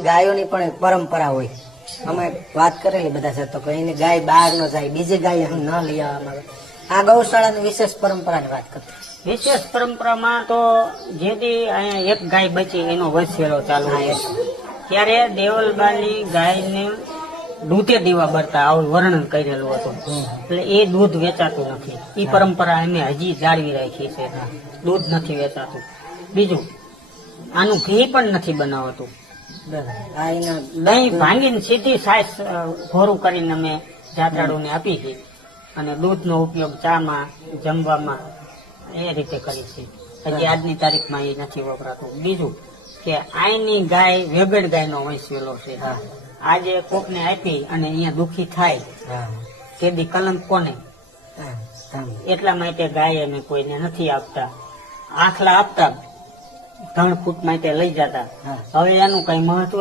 ગાયોની પણ એક પરંપરા હોય. અમે વાત કરેલી બધા છે તો કે એની ગાય બહાર ન જાય, બીજી ગાય ન લઈ આવવામાં આવે. આ ગૌશાળાની વિશેષ પરંપરાની વાત કરતા. વિશેષ પરંપરામાં તો જેથી અહીંયા એક ગાય બચી એનો વસેલો ચાલુ છે ત્યારે દેવલબાની ગાયને દૂધે દીવા બળતા આવું વર્ણન કરેલું હતું. એટલે એ દૂધ વેચાતું નથી. એ પરંપરા અમે હજી જાળવી રાખી છે. દૂધ નથી વેચાતું. બીજું આનું ઘી પણ નથી બનાવતું. દહીં ભાંગીને સીધી સાસ ઘોરું કરીને અમે જાત્રાળુને આપી છે અને દૂધનો ઉપયોગ ચામાં જમવામાં એ રીતે કરી છે. હજી આજની તારીખમાં એ નથી વપરાતું. બીજું કે આઈની ગાય વેગડ ગાયનો વંશવેલો છે. આજે કોકને આપી અને અહીંયા દુખી થાય તેદી કલંક કોને? એટલા માટે ગાય અમે કોઈને નથી આપતા. આખલા આપતા 3 ફૂટ માટે લઈ જતા. હવે એનું કઈ મહત્વ